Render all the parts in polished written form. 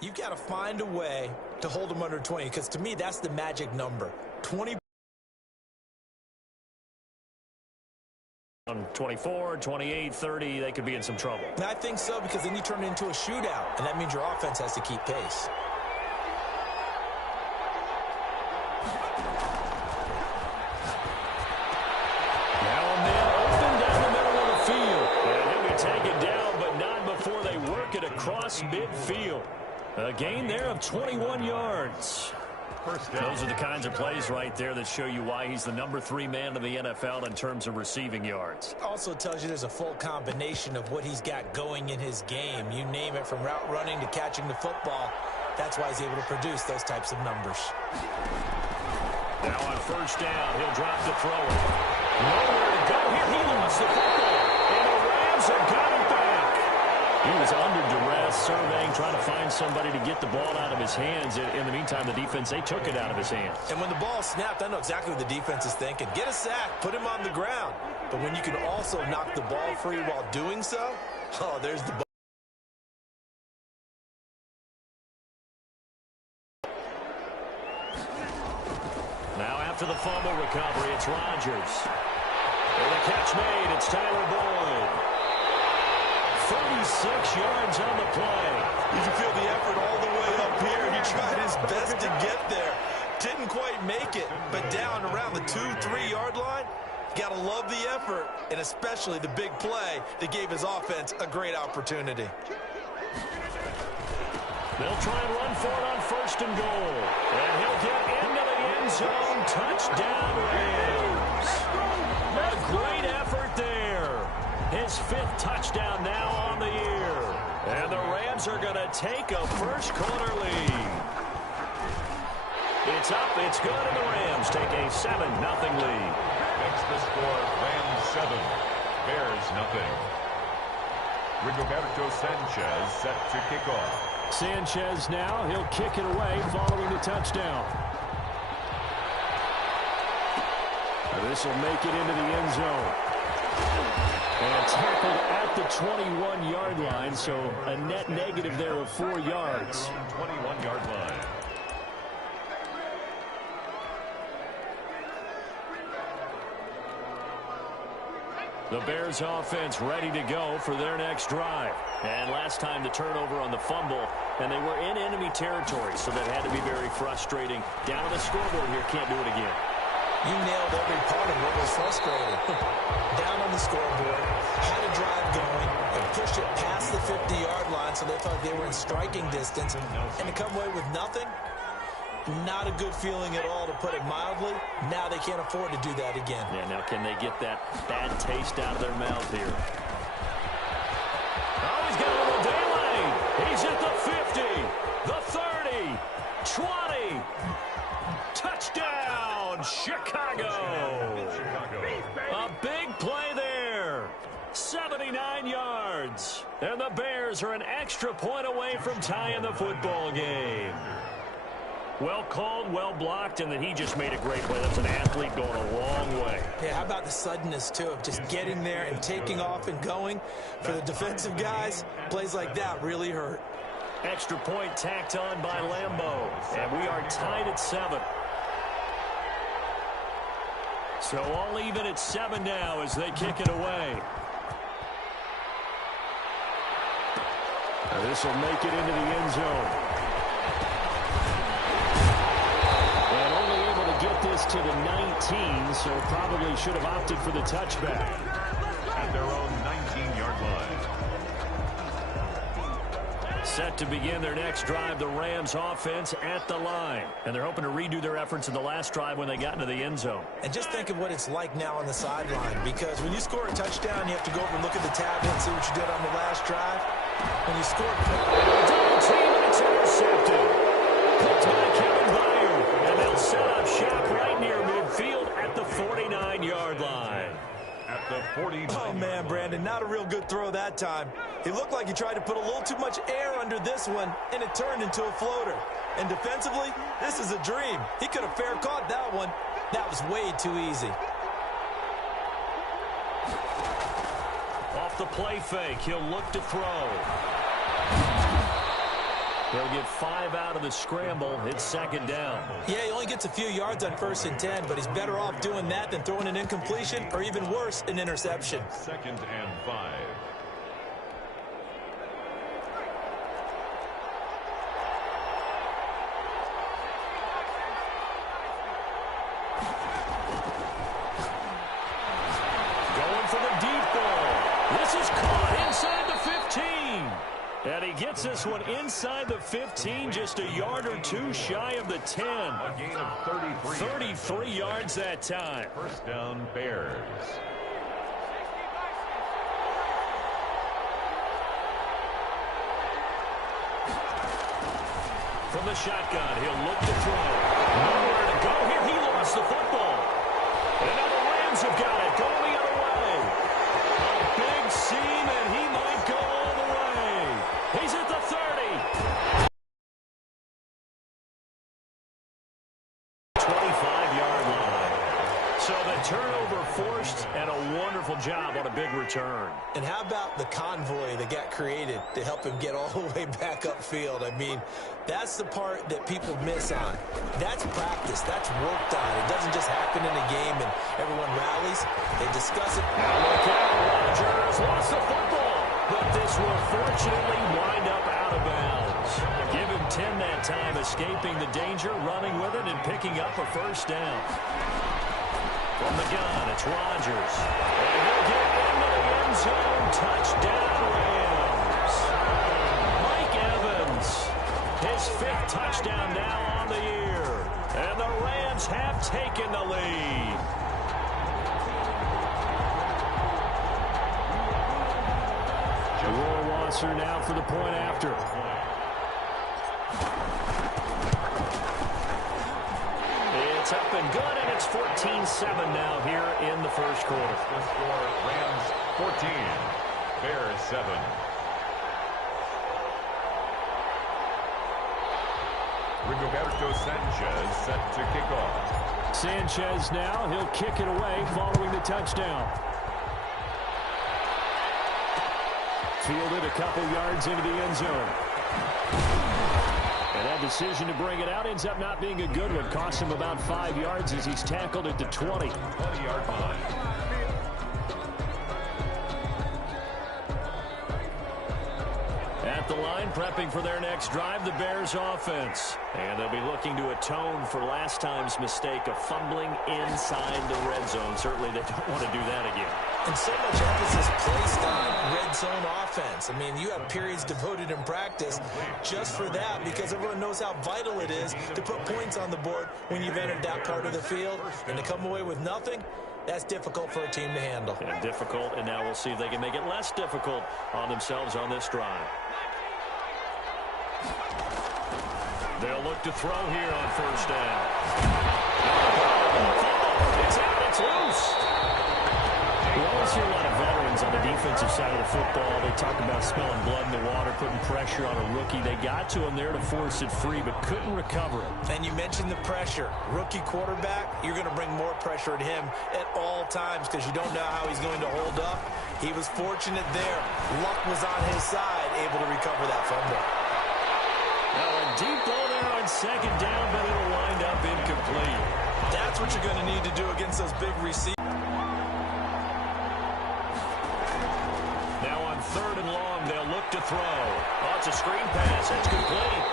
You've got to find a way to hold them under 20, because to me, that's the magic number. 20. On 24, 28, 30, they could be in some trouble. And I think so, because then you turn it into a shootout, and that means your offense has to keep pace. Now and then, open down the middle of the field. And he'll be taken down, but not before they work it across midfield. A gain there of 21 yards. Those are the kinds of plays right there that show you why he's the number 3 man in the NFL in terms of receiving yards. Also tells you there's a full combination of what he's got going in his game. You name it, from route running to catching the football. That's why he's able to produce those types of numbers. Now on first down, he'll drop the throw. Nowhere to go here. He lost the football. And the Rams have got it back. He was under duress, surveying, trying to find somebody to get the ball out of his hands. In the meantime, the defense, they took it out of his hands. And when the ball snapped, I know exactly what the defense is thinking. Get a sack, put him on the ground. But when you can also knock the ball free while doing so, oh, there's the ball. Now after the fumble recovery, it's Rodgers. And the catch made, it's Tyler Boyd. 36 yards on the play. You can feel the effort all the way up here. He tried his best to get there. Didn't quite make it, but down around the 2-3 yard line, got to love the effort, and especially the big play that gave his offense a great opportunity. They'll try and run for it on first and goal. And he'll get into the end zone. Touchdown, Rams. A great effort there. His 5th touchdown now on the year. And the Rams are going to take a first quarter lead. It's up, it's good, and the Rams take a 7-0 lead. Makes the score Rams 7, Bears 0. Rigoberto Sanchez set to kick off. Sanchez now, he'll kick it away following the touchdown. This will make it into the end zone. And tackled at the 21-yard line, so a net negative there of 4 yards. 21-yard line. The Bears offense ready to go for their next drive. And last time the turnover on the fumble, and they were in enemy territory, so that had to be very frustrating. Down on the scoreboard here, can't do it again. You nailed every part of what was frustrating. Down on the scoreboard, had a drive going, and pushed it past the 50-yard line, so they thought they were in striking distance. And to come away with nothing, not a good feeling at all, to put it mildly. Now they can't afford to do that again. Yeah, now can they get that bad taste out of their mouth here? Oh, he's got a little daylight. He's at the 50, the 30, 20. Touchdown, Chicago. A big play there. 79 yards. And the Bears are an extra point away from tying the football game. Well called, well blocked, and then he just made a great play. That's an athlete going a long way. Yeah, how about the suddenness, too, of just getting there and taking off and going? For the defensive guys, plays like that really hurt. Extra point tacked on by Lambeau, and we are tied at 7. So all even at 7 now as they kick it away. This will make it into the end zone. And only able to get this to the 19, so probably should have opted for the touchback. At their own 19-yard line. Set to begin their next drive, the Rams offense at the line. And they're hoping to redo their efforts in the last drive when they got into the end zone. And just think of what it's like now on the sideline, because when you score a touchdown, you have to go over and look at the tablet and see what you did on the last drive. When you score double team, it's intercepted. Picked by Kevin Byard. And they'll set up shop right near midfield at the 49-yard line. At the 49. Oh, man, Brandon, not a real good throw that time. He looked like he tried to put a little too much air under this one, and it turned into a floater. And defensively, this is a dream. He could have fair caught that one. That was way too easy. Off the play fake, he'll look to throw. They'll get 5 out of the scramble. It's second down. Yeah, he only gets a few yards on 1st and 10, but he's better off doing that than throwing an incompletion or even worse, an interception. 2nd and 5. Going for the deep ball. This is caught inside the 15. And he gets this one inside the 15, just a yard or two shy of the 10. A gain of 33. 33 yards that time. 1st down, Bears. From the shotgun, he'll look to throw. Nowhere to go here. He lost the football. And now the Rams have got it. Going the other way. A big seam, and he might go all the way. He's at the 30. 25-yard line. So the turnover forced, and a wonderful job on a big return. And how about the convoy that got created to help him get all the way back upfield? I mean, that's the part that people miss on. That's practice. That's worked on. It doesn't just happen in a game and everyone rallies. They discuss it. Now look out. Rodgers lost the football. But this will fortunately wind up out of bounds. Give him 10 that time, escaping the danger, running with it, and picking up a 1st down. From the gun, it's Rodgers. And he'll get into the end zone. Touchdown, Rams. Mike Evans, his 5th touchdown now on the year. And the Rams have taken the lead. Roy Wasser now for the point after. It's up and good, and it's 14-7 now here in the 1st quarter. The score, Rams 14, Bears 7. Rigoberto Sanchez set to kick off. Sanchez now, he'll kick it away following the touchdown. Fielded a couple yards into the end zone. And that decision to bring it out ends up not being a good one. Cost him about 5 yards as he's tackled at the 20. 20-yard line. At the line, prepping for their next drive, the Bears offense. And they'll be looking to atone for last time's mistake of fumbling inside the red zone. Certainly they don't want to do that again. And so much emphasis placed on red zone offense. I mean, you have periods devoted in practice just for that because everyone knows how vital it is to put points on the board when you've entered that part of the field. And to come away with nothing, that's difficult for a team to handle. And difficult, and now we'll see if they can make it less difficult on themselves on this drive. They'll look to throw here on 1st down. It's out, it's loose. We always hear a lot of veterans on the defensive side of the football. They talk about smelling blood in the water, putting pressure on a rookie. They got to him there to force it free, but couldn't recover it. And you mentioned the pressure. Rookie quarterback, you're going to bring more pressure at him at all times because you don't know how he's going to hold up. He was fortunate there. Luck was on his side, able to recover that fumble. Now a deep ball there on 2nd down, but it'll wind up incomplete. That's what you're going to need to do against those big receivers. Now on 3rd and long, they'll look to throw. Oh, it's a screen pass. That's complete.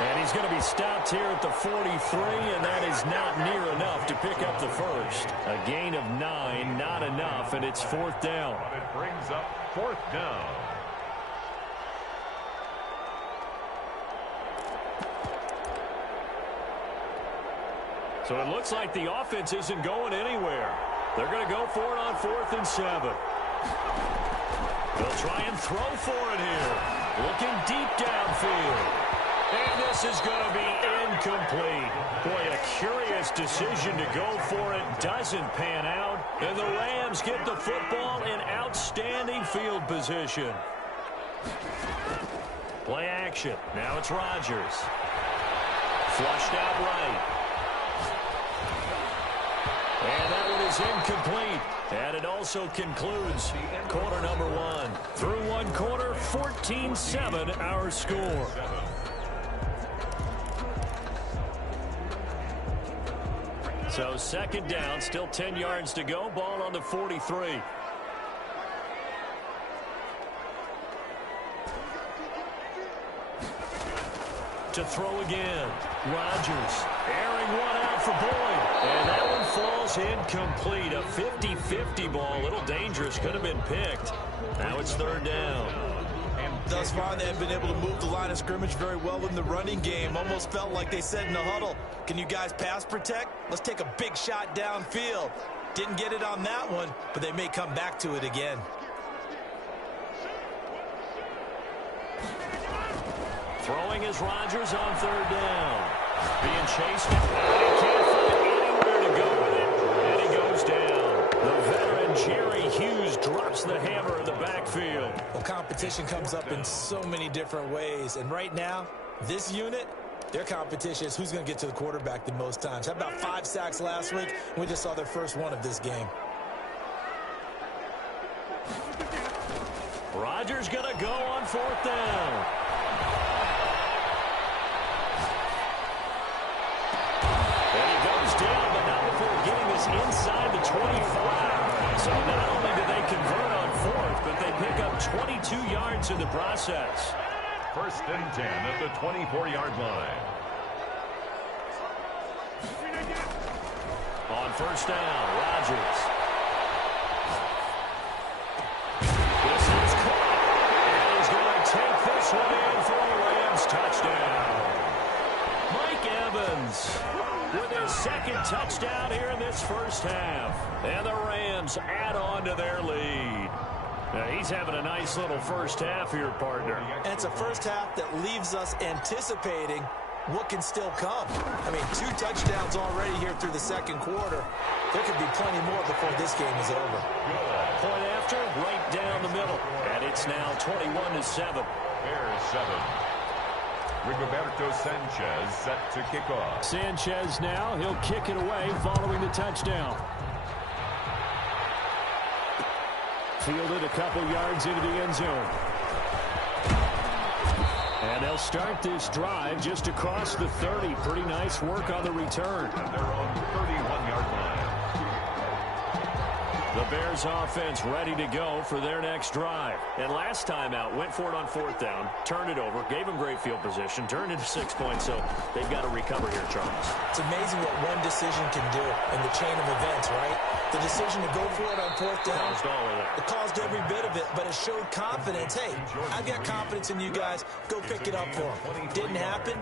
And he's going to be stopped here at the 43, and that is not near enough to pick up the 1st. A gain of 9, not enough, and it's 4th down. But it brings up 4th down. So it looks like the offense isn't going anywhere. They're going to go for it on 4th and 7. They'll try and throw for it here. Looking deep downfield. And this is going to be incomplete. Boy, a curious decision to go for it. Doesn't pan out. And the Rams get the football in outstanding field position. Play action. Now it's Rodgers. Flushed out right. And that one is incomplete. And it also concludes quarter number 1. Through one quarter, 14-7 our score. So second down, still 10 yards to go. Ball on the 43. To throw again. Rodgers airing one out for Boyd. And that one falls incomplete. A 50-50 ball. A little dangerous. Could have been picked. Now it's third down. Thus far, they have been able to move the line of scrimmage very well in the running game. Almost felt like they said in the huddle, can you guys pass protect? Let's take a big shot downfield. Didn't get it on that one, but they may come back to it again. Throwing is Rodgers on third down. Being chased. And he can't find anywhere to go with it. And he goes down. The veteran Jerry Hughes drops the hammer in the backfield. Well, competition comes up in so many different ways. And right now, this unit, their competition is who's going to get to the quarterback the most times. How about 5 sacks last week? We just saw their first one of this game. Rodgers going to go on fourth down. Down, but not before getting this inside the 25. So not only do they convert on fourth, but they pick up 22 yards in the process. First and 10 at the 24-yard line. On first down, Rodgers. This is caught. And he's going to take this one in for a Rams touchdown. Mike Evans with his second touchdown here in this first half. And the Rams add on to their lead. Now, he's having a nice little first half here, partner. And it's a first half that leaves us anticipating what can still come. I mean, 2 touchdowns already here through the second quarter. There could be plenty more before this game is over. Point after, right down the middle. And it's now 21-7. Bears 7. Rigoberto Sanchez set to kick off. Sanchez now, he'll kick it away following the touchdown. Fielded a couple yards into the end zone. And they'll start this drive just across the 30. Pretty nice work on the return. And they're on 31-yard line. The Bears offense ready to go for their next drive. And last time out, went for it on fourth down, turned it over, gave them great field position, turned into 6 points, so they've got to recover here, Charles. It's amazing what one decision can do in the chain of events, right? The decision to go for it on fourth down. Caused all of that. It caused every bit of it, but it showed confidence. Hey, I've got confidence in you guys. Go pick it up for them. Didn't happen.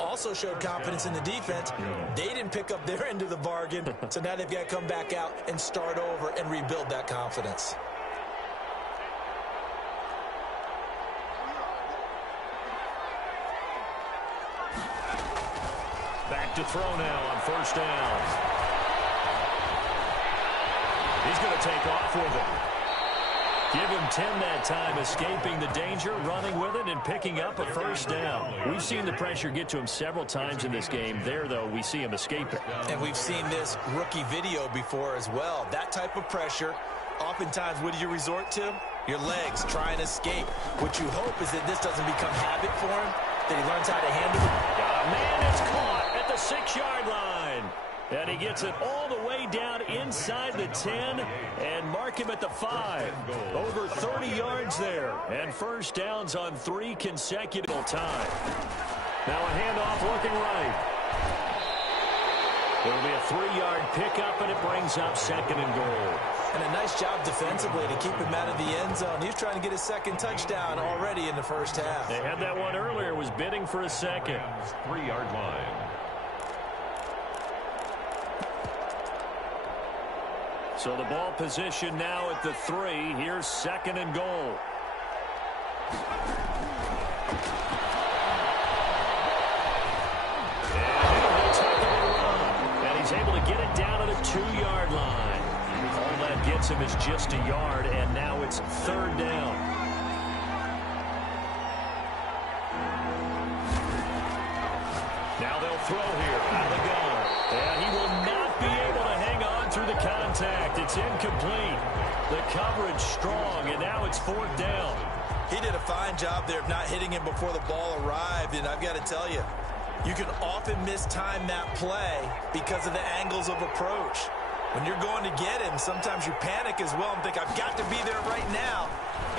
Also showed confidence in the defense. They didn't pick up their end of the bargain, so now they've got to come back out and start over and rebuild that confidence. Back to throw now on first down. He's going to take off with it. Give him 10 that time, escaping the danger, running with it, and picking up a first down. We've seen the pressure get to him several times in this game. There, though, we see him escape it. And we've seen this rookie video before as well. That type of pressure, oftentimes, what do you resort to? Your legs, try and escape. What you hope is that this doesn't become habit for him, that he learns how to handle it. Man is caught at the 6-yard line. And he gets it all the way down inside the 10 and mark him at the 5. Over 30 yards there. And first downs on 3 consecutive times. Now a handoff looking right. It'll be a 3-yard pickup, and it brings up second and goal. And a nice job defensively to keep him out of the end zone. He was trying to get his second touchdown already in the first half. They had that one earlier, was bidding for a second. 3-yard line. So the ball position now at the 3. Here's second and goal. And he's able to get it down to the 2-yard line. All that gets him is just a yard, and now it's third down. Now they'll throw here out of the gun. And he will not be able to hang on through the contact. It's incomplete. The coverage strong, and now it's fourth down. He did a fine job there of not hitting him before the ball arrived, and I've got to tell you, You can often mistime that play because of the angles of approach. When you're going to get him, sometimes you panic as well and think, I've got to be there right now.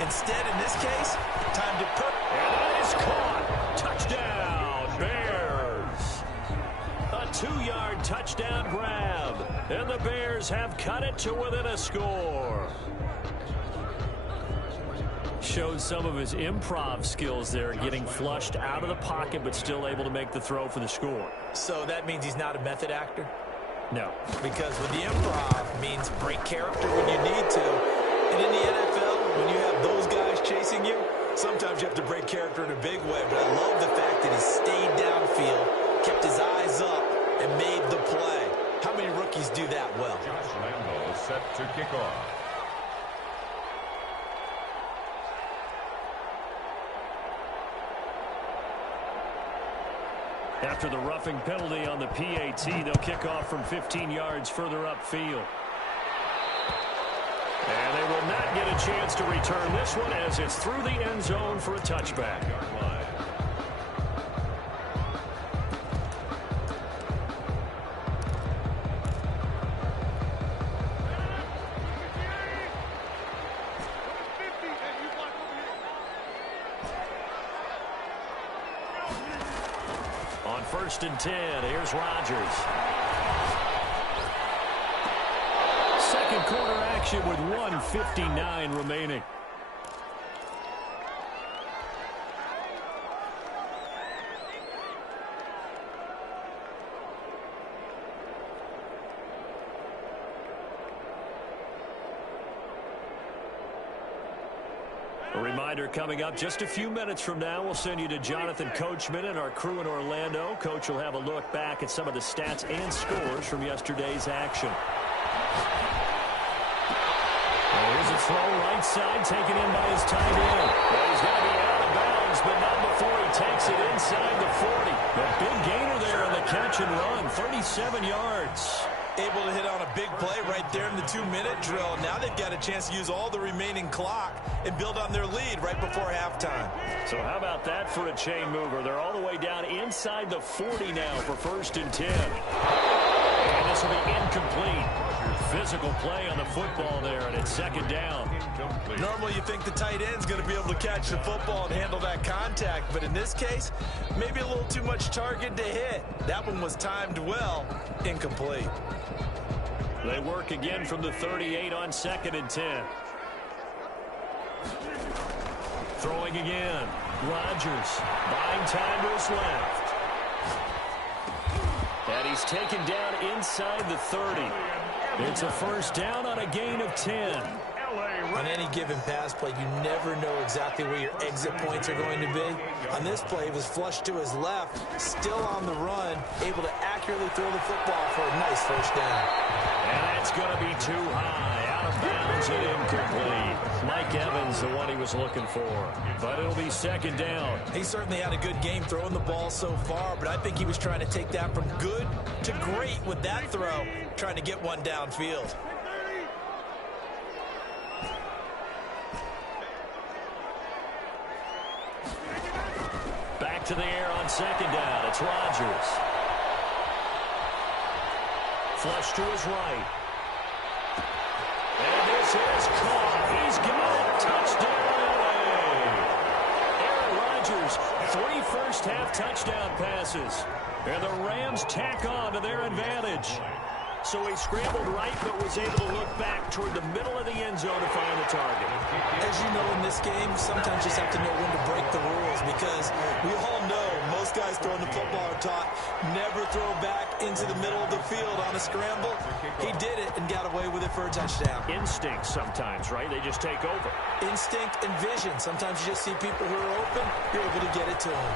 Instead, in this case, time to put. And that is caught. Touchdown, Bears. A 2-yard touchdown grab. And the Bears have cut it to within a score. Showed some of his improv skills there, getting flushed out of the pocket, but still able to make the throw for the score. So that means he's not a method actor? No. Because with the improv means break character when you need to. And in the NFL, when you have those guys chasing you, sometimes you have to break character in a big way. But I love the fact that he stayed downfield, kept his eyes up, and made the play. How many rookies do that well? Josh Lambo set to kick off. After the roughing penalty on the PAT, they'll kick off from 15 yards further upfield. And they will not get a chance to return this one as it's through the end zone for a touchback. On 1st and 10, here's Rodgers. Second quarter action with 1:59 remaining. A reminder coming up just a few minutes from now, we'll send you to Jonathan Coachman and our crew in Orlando. Coach will have a look back at some of the stats and scores from yesterday's action. Here's a throw right side taken in by his tight end. Well, he's going to be out of bounds, but not before he takes it inside the 40. A big gainer there on the catch and run, 37 yards. Able to hit on a big play right there in the 2-minute drill. Now they've got a chance to use all the remaining clock and build on their lead right before halftime. So how about that for a chain mover? They're all the way down inside the 40 now for 1st and 10. And this will be incomplete. Physical play on the football there, and it's 2nd down. Normally you think the tight end's going to be able to catch the football and handle that contact, but in this case, maybe a little too much target to hit. That one was timed well, incomplete. They work again from the 38 on 2nd and 10. Throwing again. Rodgers buying time to his left. And he's taken down inside the 30. It's a 1st down on a gain of 10. On any given pass play, you never know exactly where your exit points are going to be. On this play, he was flushed to his left, still on the run, able to accurately throw the football for a nice 1st down. And that's going to be too high, out of bounds and incomplete. Mike Evans, the one he was looking for. But it'll be 2nd down. He certainly had a good game throwing the ball so far, but I think he was trying to take that from good to great with that throw, trying to get one downfield. Back to the air on 2nd down. It's Rodgers. Flush to his right. And this is caught. He's got it. Touchdown, LA. Aaron Rodgers, 3 first-half touchdown passes. And the Rams tack on to their advantage. So he scrambled right, but was able to look back toward the middle of the end zone to find the target. As you know, in this game, sometimes you just have to know when to break the rules, because we all know most guys throwing the football are taught never throw back into the middle of the field on a scramble. He did it and got away with it for a touchdown. Instinct sometimes, right? They just take over. Instinct and vision. Sometimes you just see people who are open, you're able to get it to them.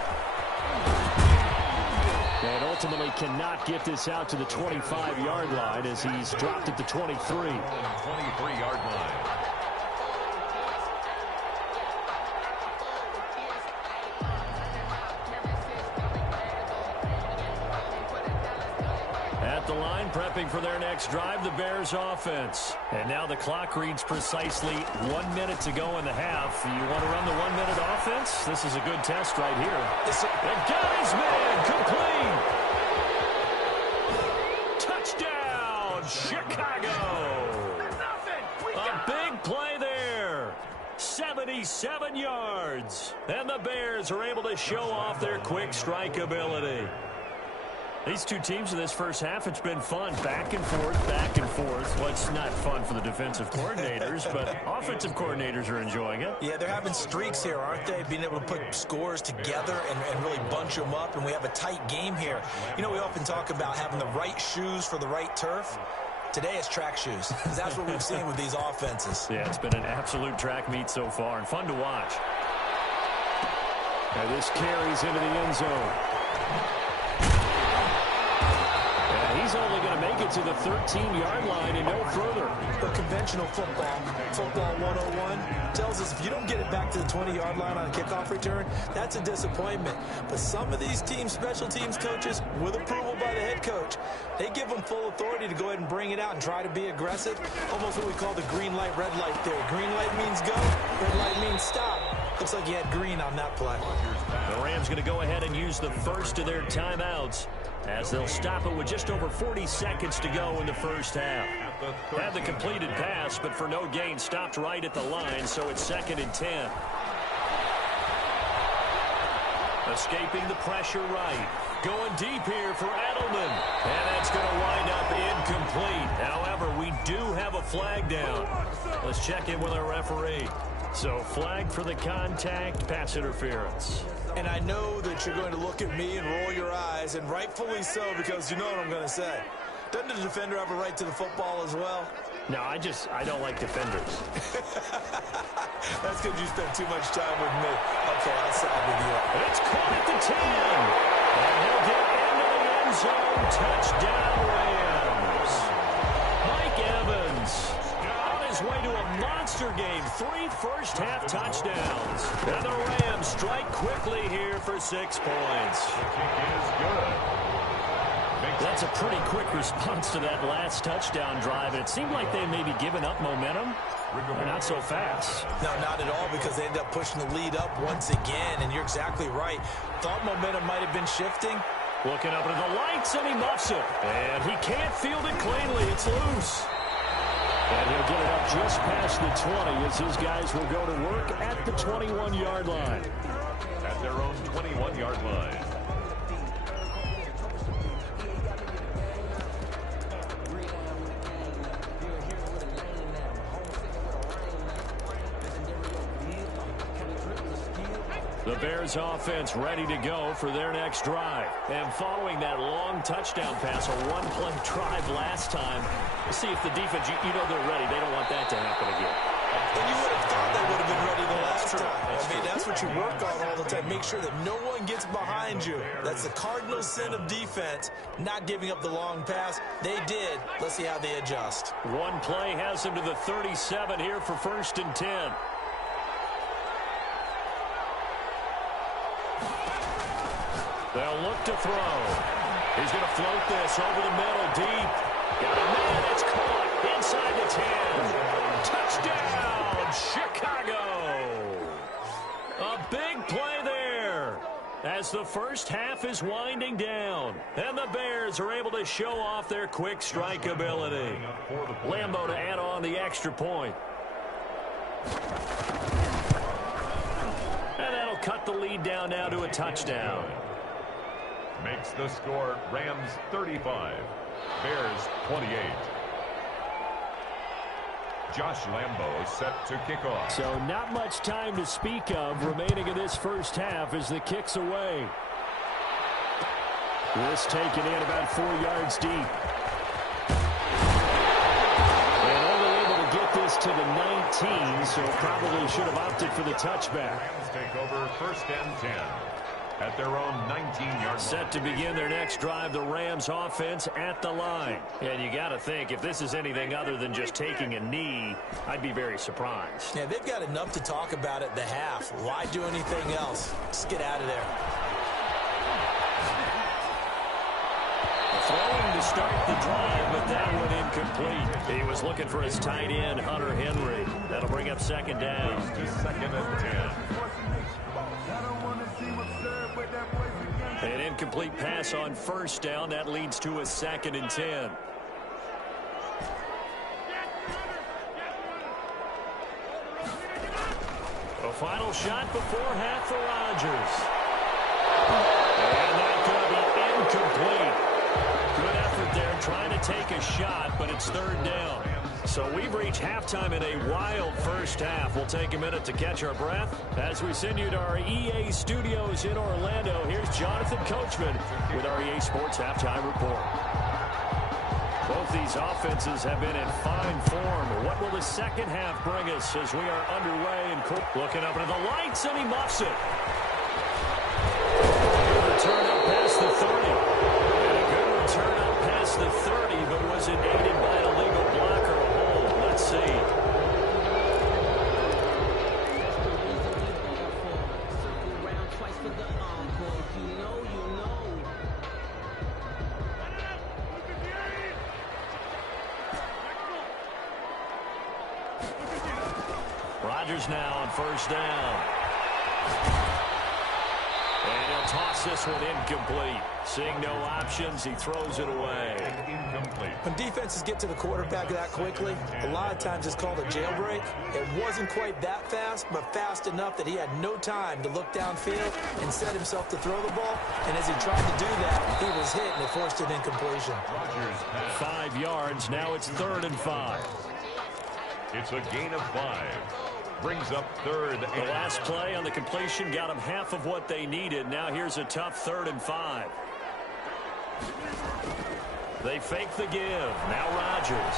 And ultimately cannot get this out to the 25-yard line as he's dropped at the 23. 23-yard line. At the the line, prepping for their next drive, the Bears offense. And now the clock reads precisely 1 minute to go in the half. You want to run the 1 minute offense? This is a good test right here. And Geisman complete. Touchdown, Chicago. A big play there. 77 yards. And the Bears are able to show off their quick strike ability. These two teams in this first half, it's been fun. Back and forth, back and forth. Well, it's not fun for the defensive coordinators, but offensive coordinators are enjoying it. Yeah, they're having streaks here, aren't they? Being able to put scores together and really bunch them up, and we have a tight game here. You know, we often talk about having the right shoes for the right turf. Today it's track shoes, because that's what we've seen with these offenses. Yeah, it's been an absolute track meet so far, and fun to watch. Now this carries into the end zone. He's only going to make it to the 13-yard line and no further. But conventional football 101, tells us if you don't get it back to the 20-yard line on a kickoff return, that's a disappointment. But some of these teams, special teams coaches, with approval by the head coach, they give them full authority to go ahead and bring it out and try to be aggressive. Almost what we call the green light, red light theory. Green light means go, red light means stop. Looks like you had green on that play. The Rams going to go ahead and use the first of their timeouts, as they'll stop it with just over 40 seconds to go in the first half. Had the completed pass, but for no gain, stopped right at the line, so it's 2nd and 10. Escaping the pressure right. Going deep here for Edelman. And that's going to wind up incomplete. However, we do have a flag down. Let's check in with our referee. So flag for the contact, pass interference. And I know that you're going to look at me and roll your eyes, and rightfully so, because you know what I'm going to say. Doesn't the defender have a right to the football as well? No, I don't like defenders. That's because you spent too much time with me. Okay, I'll side with you. It's caught at the 10. And he'll get into the end zone. Touchdown, Rams. Mike Evans on his way to a monster game. 3 first-half touchdowns. And the Rams strike quickly here for 6 points. The kick is good. That's a pretty quick response to that last touchdown drive. And it seemed like they may be giving up momentum. But not so fast. No, not at all, because they ended up pushing the lead up once again. And you're exactly right. Thought momentum might have been shifting. Looking up into the lights, and he muffs it. And he can't field it cleanly. It's loose. And he'll get it up just past the 20 as his guys will go to work at the 21-yard line. At their own 21-yard line. The Bears offense ready to go for their next drive. And following that long touchdown pass, a one-play drive last time, see if the defense, you know they're ready. They don't want that to happen again. And you would have thought they would have been ready the last time. That's what you work on all the time. Make sure that no one gets behind you. That's the cardinal sin of defense, not giving up the long pass. They did. Let's see how they adjust. One play has them to the 37 here for 1st and 10. They'll look to throw. He's going to float this over the middle, deep. Got a man. It's caught inside the 10. Touchdown, Chicago. A big play there as the first half is winding down. And the Bears are able to show off their quick strike ability. Lambeau to add on the extra point. And that'll cut the lead down now to a touchdown. Makes the score Rams 35, Bears 28. Josh Lambeau set to kick off. So not much time to speak of remaining in this first half as the kick's away. This taken in about 4 yards deep. And only able to get this to the 19, so probably should have opted for the touchback. Rams take over 1st and 10. At their own 19-yard line. Set to begin their next drive, the Rams offense at the line. And you got to think, if this is anything other than just taking a knee, I'd be very surprised. Yeah, they've got enough to talk about at the half. Why do anything else? Just get out of there. Throwing to start the drive, but that one incomplete. He was looking for his tight end, Hunter Henry. That'll bring up second down. Just second and 10. An incomplete pass on first down. That leads to a second and 10. A final shot before half for Rodgers. And that could be incomplete. Good effort there trying to take a shot, but it's third down. So we've reached halftime in a wild first half. We'll take a minute to catch our breath as we send you to our EA studios in Orlando. Here's Jonathan Coachman with our EA Sports Halftime Report. Both these offenses have been in fine form. What will the second half bring us as we are underway? And looking up into the lights, and he muffs it. Good return up past the 30. And a good return up past the 30, but was it aided by an illegal block or a hold? Let's see. Rodgers now on first down. And he'll toss this one incomplete. Seeing no options, he throws it away. Incomplete. When defenses get to the quarterback that quickly, a lot of times it's called a jailbreak. It wasn't quite that fast, but fast enough that he had no time to look downfield and set himself to throw the ball. And as he tried to do that, he was hit and it forced an incompletion. Rodgers pass. 5 yards. Now it's 3rd and 5. It's a gain of 5. Brings up third. The last play on the completion got them half of what they needed. Now here's a tough 3rd and 5. They fake the give. Now Rodgers.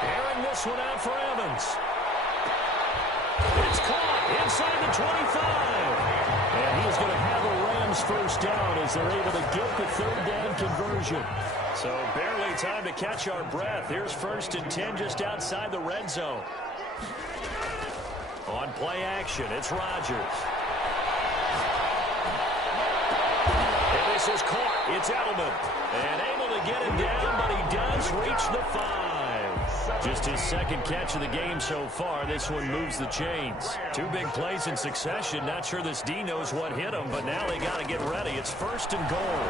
Airing this one out for Evans. It's caught inside the 25. And he's going to have a Rams first down as they're able to get the 3rd down conversion. So barely time to catch our breath. Here's 1st and 10 just outside the red zone. On play action, it's Rodgers. And this is caught. It's Edelman. And able to get him down, but he does reach the 5. Just his 2nd catch of the game so far. This one moves the chains. 2 big plays in succession. Not sure this D knows what hit him, but now they got to get ready. It's 1st and goal.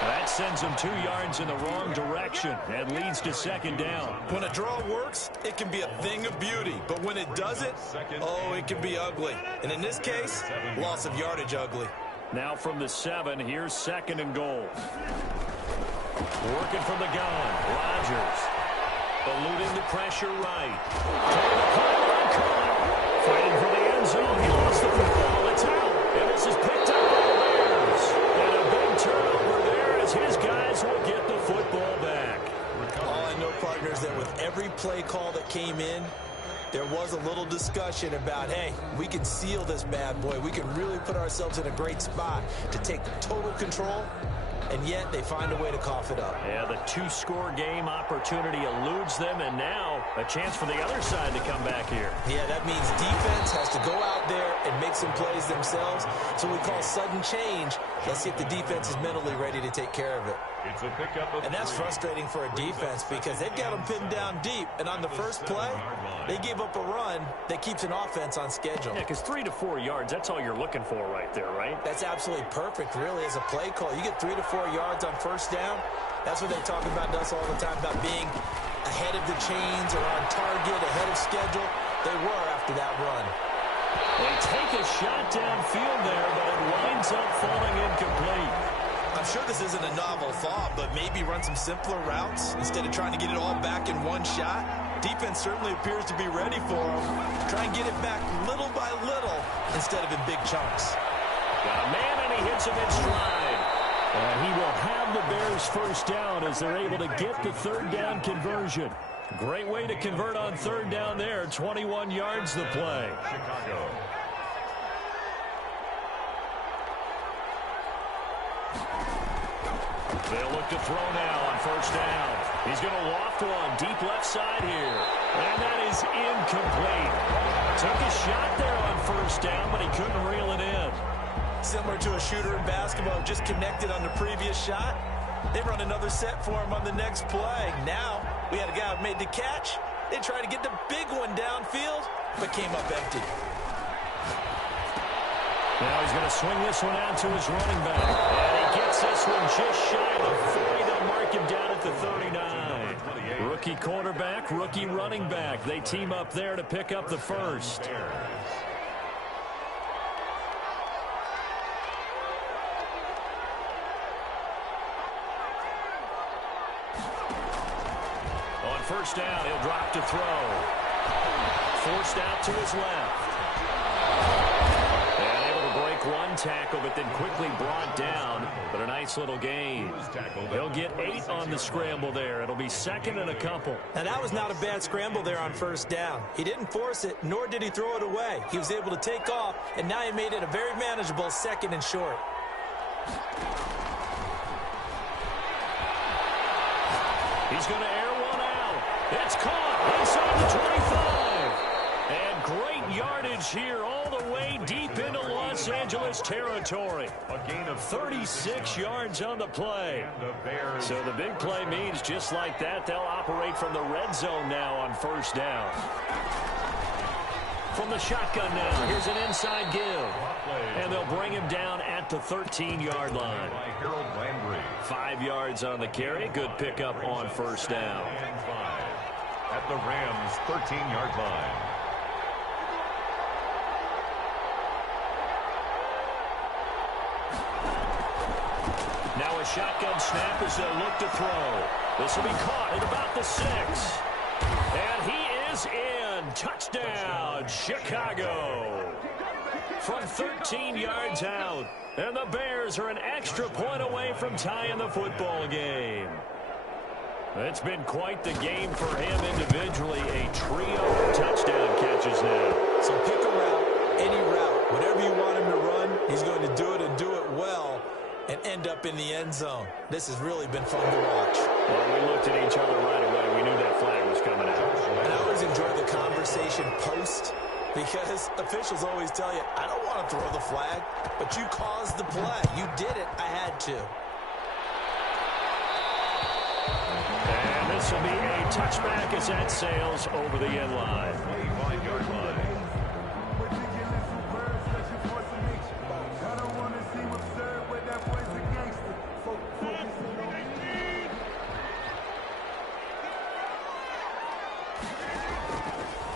That sends him 2 yards in the wrong direction and leads to 2nd down. When a draw works, it can be a thing of beauty. But when it doesn't, oh, it can be ugly. And in this case, loss of yardage ugly. Now from the 7, here's 2nd and goal. Working from the gun, Rodgers. Eluding the pressure right. Fighting for the end zone. He lost the football. It's out. And this is picked up by the Bears. And a big turnover there as his guys will get the football back. All I know, partners, that with every play call that came in, there was a little discussion about, hey, we can seal this bad boy. We can really put ourselves in a great spot to take total control. And yet they find a way to cough it up. Yeah, the 2-score game opportunity eludes them, and now a chance for the other side to come back here. Yeah, that means defense has to go out there and make some plays themselves. So we call sudden change. Let's see if the defense is mentally ready to take care of it. It's a pickup of And that's 3. frustrating for a defense because they've got them pinned down deep. And on the first play, they gave up a run that keeps an offense on schedule. Yeah, because 3 to 4 yards, that's all you're looking for right there, right? That's absolutely perfect, really, as a play call. You get 3 to 4 yards on first down. That's what they talk about to us all the time, about being ahead of the chains or on target, ahead of schedule. They were after that run. They take a shot downfield there, but it winds up falling incomplete. I'm sure this isn't a novel thought, but maybe run some simpler routes instead of trying to get it all back in one shot. Defense certainly appears to be ready for them. Try and get it back little by little instead of in big chunks. Got a man, and he hits him in stride. And he will have the Bears first down as they're able to get the 3rd down conversion. Great way to convert on 3rd down there. 21 yards the play. Chicago. They'll look to throw now on first down. He's going to loft one deep left side here. And that is incomplete. Took a shot there on first down, but he couldn't reel it in. Similar to a shooter in basketball, just connected on the previous shot. They run another set for him on the next play. Now, we had a guy who made the catch. They tried to get the big one downfield, but came up empty. Now he's going to swing this one out to his running back. And he gets this one just shy of the 40. They'll mark him down at the 39. Rookie quarterback, rookie running back. They team up there to pick up the first. On first down, he'll drop to throw. Forced out to his left. And able to break one tackle, but then quickly brought down. But a nice little gain. He'll get 8 on the scramble there. It'll be second and a couple. Now, that was not a bad scramble there on first down. He didn't force it, nor did he throw it away. He was able to take off, and now he made it a very manageable second and short. He's going to air one out. It's caught inside the 25. And great yardage here all the way deep into Los Angeles territory. A gain of 36 yards on the play. So the big play means just like that, they'll operate from the red zone now on first down. From the shotgun now, here's an inside give. And they'll bring him down at the 13-yard line. 5 yards on the carry. Good pickup on first down. And 5 at the Rams' 13-yard line. Now a shotgun snap as they'll look to throw. This will be caught at about the 6. And he is in. Touchdown, Chicago. From 13 yards out. And the Bears are an extra point away from tying the football game. It's been quite the game for him individually. A trio of touchdown catches now. So pick a route, any route. Whatever you want him to run, he's going to do it and do it well and end up in the end zone. This has really been fun to watch. Well, we looked at each other right away. We knew that flag was coming out. And I always enjoy the conversation post, because officials always tell you, I don't want to throw the flag, but you caused the play. You did it. I had to. And this will be a touchback as that sails over the end line. 25-yard line.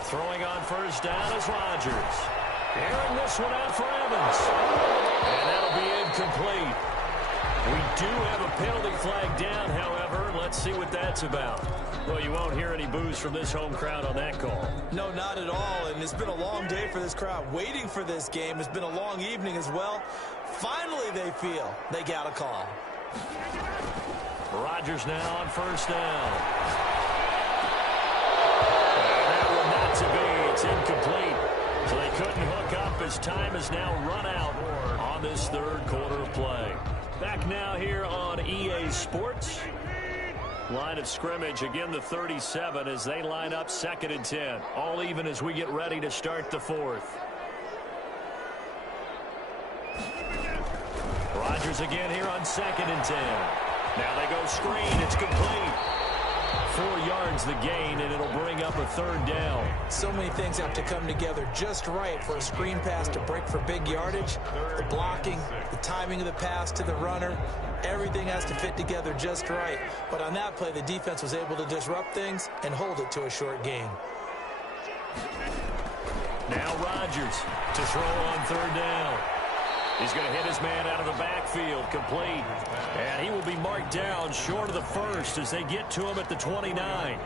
Throwing on first down is Rodgers. Airing this one out for Evans. And that'll be incomplete. We do have a penalty flag down, however. Let's see what that's about. Well, you won't hear any boos from this home crowd on that call. No, not at all. And it's been a long day for this crowd waiting for this game. It's been a long evening as well. Finally, they feel they got a call. Rodgers now on first down. To be, it's incomplete. So they couldn't hook up as time is now run out on this third quarter of play. Back now here on EA Sports. Line of scrimmage, again the 37 as they line up 2nd and 10. All even as we get ready to start the fourth. Rodgers again here on 2nd and 10. Now they go screen, it's complete. 4 yards the gain, and it'll bring up a third down. So many things have to come together just right for a screen pass to break for big yardage. The blocking, the timing of the pass to the runner, everything has to fit together just right. But on that play, the defense was able to disrupt things and hold it to a short gain. Now Rodgers to throw on third down. He's going to hit his man out of the backfield, complete. And he will be marked down short of the first as they get to him at the 29.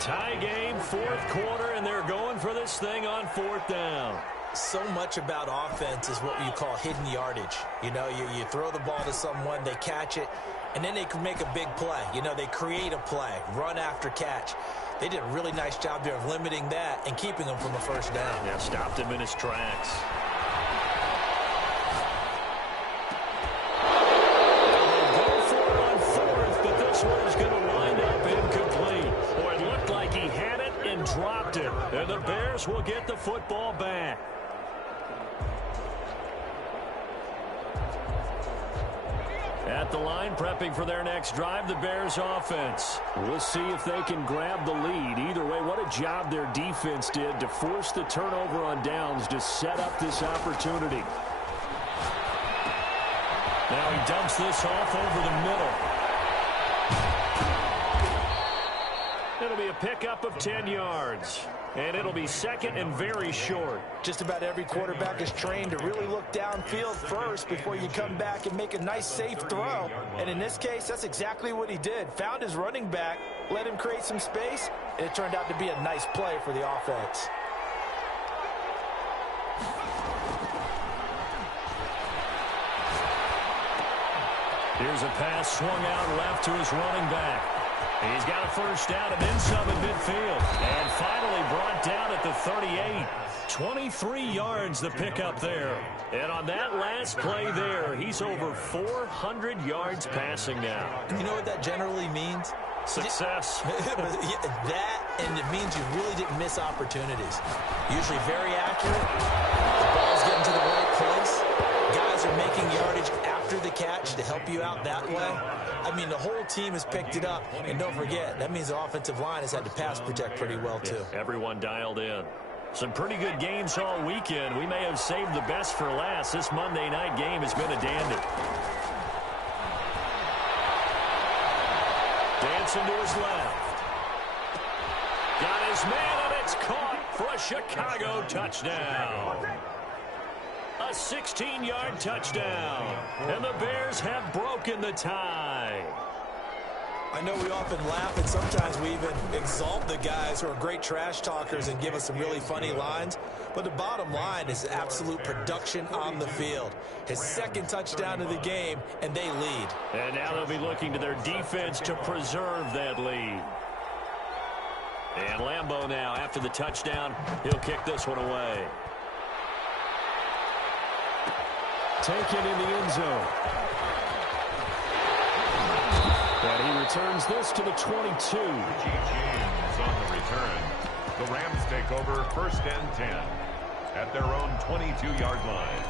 Tie game, 4th quarter, and they're going for this thing on 4th down. So much about offense is what you call hidden yardage. You know, you throw the ball to someone, they catch it, and then they can make a big play. You know, they create a play, run after catch. They did a really nice job there of limiting that and keeping him from the first down. Yeah, stopped him in his tracks. Dropped it, and the Bears will get the football back. At the line, prepping for their next drive, the Bears offense. We'll see if they can grab the lead. Either way, what a job their defense did to force the turnover on downs to set up this opportunity. Now he dumps this off over the middle. It'll be a pickup of 10 yards. And it'll be second and very short. Just about every quarterback is trained to really look downfield first before you come back and make a nice, safe throw. And in this case, that's exactly what he did. Found his running back, let him create some space, and it turned out to be a nice play for the offense. Here's a pass swung out left to his running back. He's got a first down and then some at midfield. And finally brought down at the 38. 23 yards the pickup there. And on that last play there, he's over 400 yards passing now. You know what that generally means? Success. That, and it means you really didn't miss opportunities. Usually very accurate. The ball's getting to the right place. Guys are making yardage after the catch to help you out that way. I mean, the whole team has picked it up. And don't forget, that means the offensive line has had to pass protect pretty well, too. Everyone dialed in. Some pretty good games all weekend. We may have saved the best for last. This Monday night game has been a dandy. Dancing to his left. Got his man, and it's caught for a Chicago touchdown. A 16-yard touchdown. And the Bears have broken the tie. I know we often laugh, and sometimes we even exalt the guys who are great trash talkers and give us some really funny lines. But the bottom line is absolute production on the field. His second touchdown of the game, and they lead. And now they'll be looking to their defense to preserve that lead. And Lambeau now, after the touchdown, he'll kick this one away. Taken in the end zone. And he returns this to the 22. James on the return. The Rams take over first and 10 at their own 22-yard line.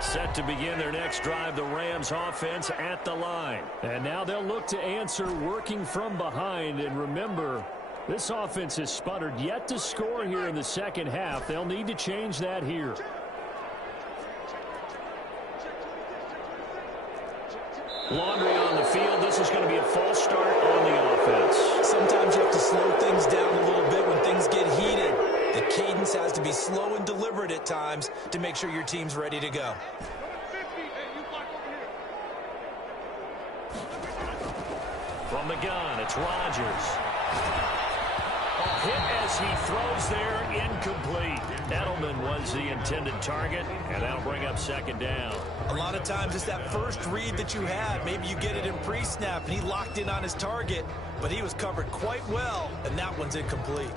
Set to begin their next drive, the Rams offense at the line. And now they'll look to answer working from behind. And remember, this offense has sputtered yet to score here in the second half. They'll need to change that here. Laundry on the field. This is going to be a false start on the offense. Sometimes you have to slow things down a little bit when things get heated. The cadence has to be slow and deliberate at times to make sure your team's ready to go. From the gun, it's Rodgers. Hit as he throws there, incomplete. Edelman was the intended target, and that'll bring up second down. A lot of times it's that first read that you had. Maybe you get it in pre-snap, and he locked in on his target, but he was covered quite well, and that one's incomplete.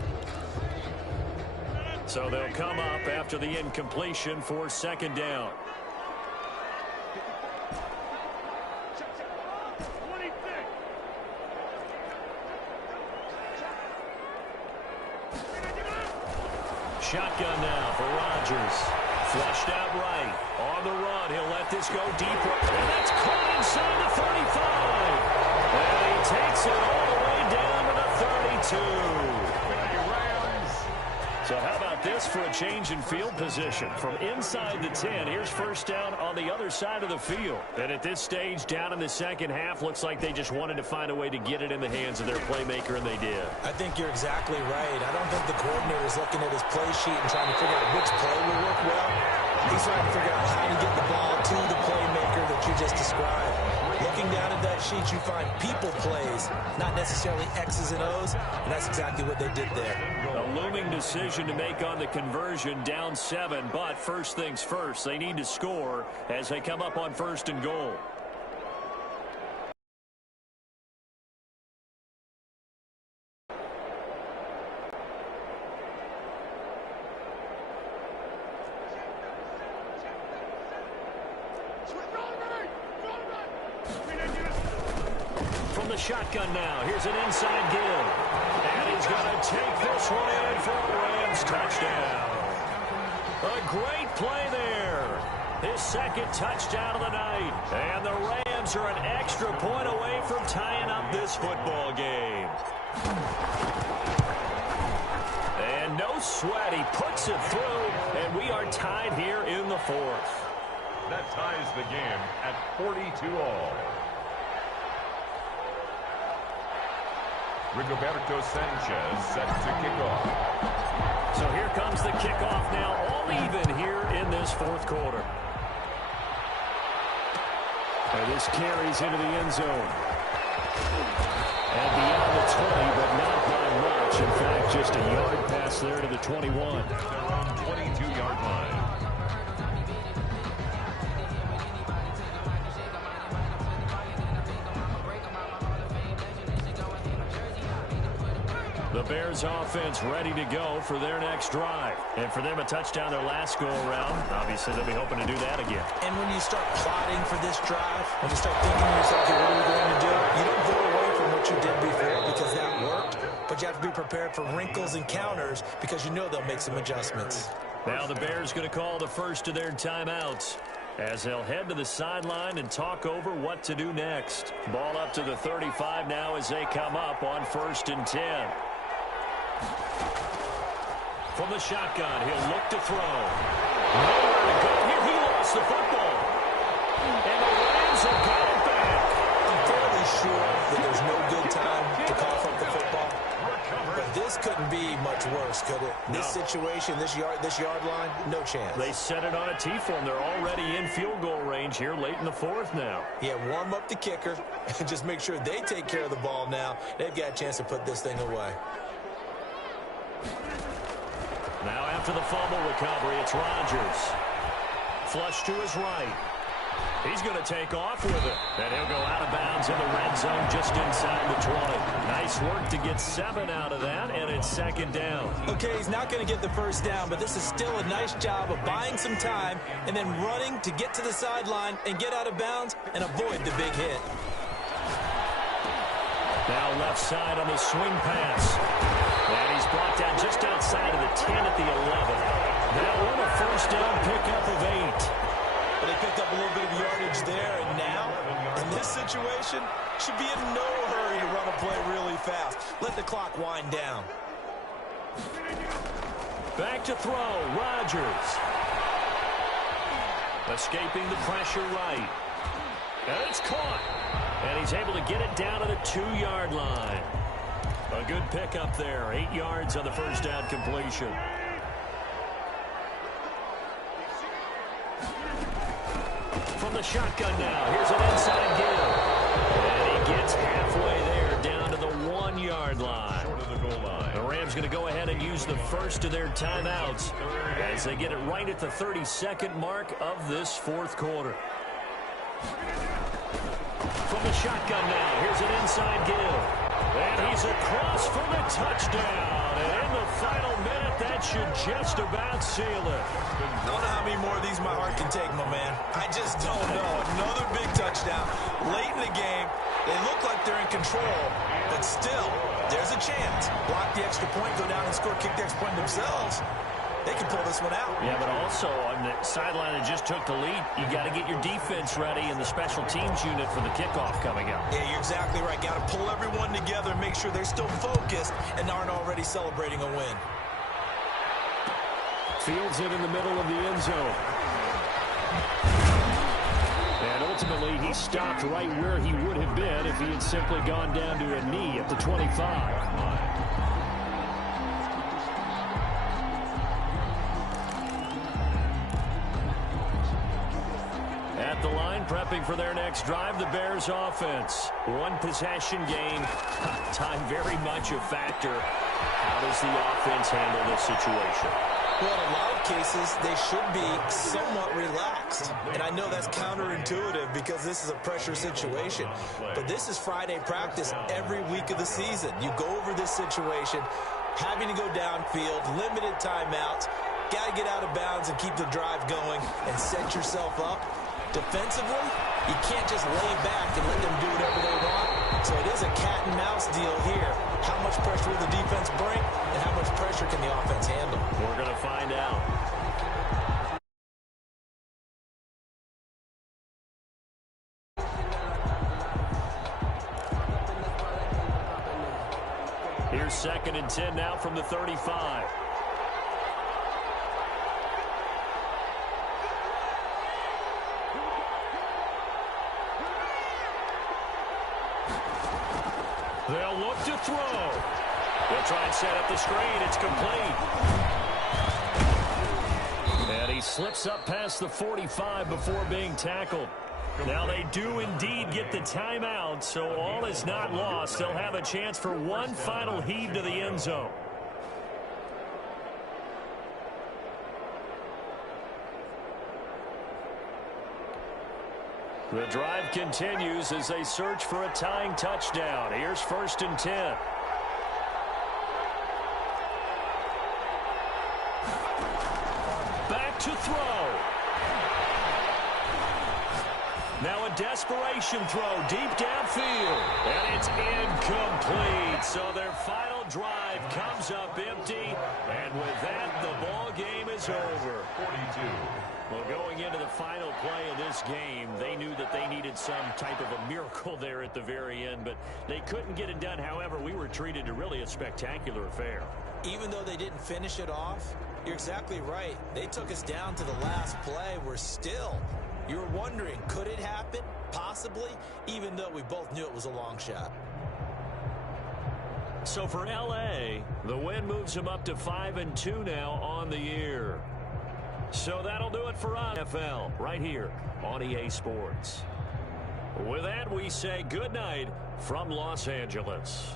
So they'll come up after the incompletion for second down. Shotgun now for Rodgers. Flushed out right. On the run, he'll let this go deeper. And that's caught inside the 35. And he takes it all the way down to the 32. So how about this for a change in field position? From inside the 10, here's first down on the other side of the field. And at this stage, down in the second half, looks like they just wanted to find a way to get it in the hands of their playmaker, and they did. I think you're exactly right. I don't think the coordinator is looking at his play sheet and trying to figure out which play will work well. He's trying to figure out how to get the ball to the playmaker that you just described. Looking down at that sheet, you find people plays, not necessarily X's and O's, and that's exactly what they did there. A looming decision to make on the conversion, down 7, but first things first, they need to score as they come up on first and goal. Shotgun now. Here's an inside give. And he's going to take this one in for a Rams touchdown. A great play there. his second touchdown of the night. And the Rams are an extra point away from tying up this football game. And no sweat, he puts it through, and we are tied here in the fourth. That ties the game at 42-all. Rigoberto Sanchez set to kick off. So here comes the kickoff now, all even here in this fourth quarter. And this carries into the end zone. And beyond the 20, but not by much. In fact, just a yard pass there to the 21. At their own 22-yard line. The Bears offense ready to go for their next drive. And for them, a touchdown their last go-around. Obviously, they'll be hoping to do that again. And when you start plotting for this drive, when you start thinking to yourself, okay, what are we going to do? You don't go away from what you did before because that worked. But you have to be prepared for wrinkles and counters because you know they'll make some adjustments. Now the Bears going to call the first of their timeouts as they'll head to the sideline and talk over what to do next. Ball up to the 35 now as they come up on 1st and 10. From the shotgun, he'll look to throw. Nowhere to go here. He lost the football. And the Rams have got it back. I'm fairly sure that there's no good time to cough up the football. But this couldn't be much worse, could it? No. This situation, this yard line, no chance. They set it on a T-form. They're already in field goal range here late in the fourth now. Yeah, warm up the kicker and just make sure they take care of the ball now. They've got a chance to put this thing away. Now after the fumble recovery, it's Rodgers. Flush to his right. He's going to take off with it. And he'll go out of bounds in the red zone just inside the 20. Nice work to get 7 out of that, and it's 2nd down. Okay, he's not going to get the first down, but this is still a nice job of buying some time and then running to get to the sideline and get out of bounds and avoid the big hit. Now left side on the swing pass. And he's brought down just outside of the 10 at the 11. Now on a first down pickup of 8. But they picked up a little bit of yardage there, and now, in this situation, should be in no hurry to run a play really fast. Let the clock wind down. Back to throw, Rodgers. Escaping the pressure right. And it's caught. And he's able to get it down to the 2-yard line. A good pickup there. 8 yards on the first down completion. From the shotgun now. Here's an inside give. And he gets halfway there down to the 1-yard line. Short of the goal line. The Rams going to go ahead and use the first of their timeouts as they get it right at the 32nd mark of this fourth quarter. From the shotgun now. Here's an inside give. And he's across for the touchdown. And in the final minute, that should just about seal it. I don't know how many more of these my heart can take, my man. I just don't know. Another big touchdown. Late in the game, they look like they're in control, but still, there's a chance. Block the extra point, go down and score, kick the extra point themselves. They can pull this one out. Yeah, but also on the sideline that just took the lead, you got to get your defense ready and the special teams unit for the kickoff coming up. Yeah, you're exactly right. Got to pull everyone together and make sure they're still focused and aren't already celebrating a win. Fields it in the middle of the end zone. And ultimately, he stopped right where he would have been if he had simply gone down to a knee at the 25. At the line, prepping for their next drive, the Bears offense. One possession game. Time very much a factor. How does the offense handle this situation? Well, in a lot of cases, they should be somewhat relaxed. And I know that's counterintuitive because this is a pressure situation. But this is Friday practice every week of the season. You go over this situation, having to go downfield, limited timeouts, got to get out of bounds and keep the drive going and set yourself up. Defensively, you can't just lay back and let them do whatever they want. So it is a cat and mouse deal here. How much pressure will the defense bring and how much pressure can the offense handle? We're going to find out. 2nd and 10 now from the 35. They'll look to throw. They'll try and set up the screen. It's complete. And he slips up past the 45 before being tackled. Now they do indeed get the timeout, so all is not lost. They'll have a chance for one final heave to the end zone. The drive continues as they search for a tying touchdown. Here's 1st and 10. Back to throw. Now a desperation throw deep downfield. And it's incomplete. So their final drive comes up empty. And with that, the ball game is over. 42. Well, going into the final play of this game, they knew that they needed some type of a miracle there at the very end, but they couldn't get it done. However, we were treated to really a spectacular affair. Even though they didn't finish it off, you're exactly right. They took us down to the last play. You're wondering, could it happen? Possibly, even though we both knew it was a long shot. So for L.A., the win moves them up to 5-2 now on the year. So that'll do it for us, NFL, right here on EA Sports. With that, we say good night from Los Angeles.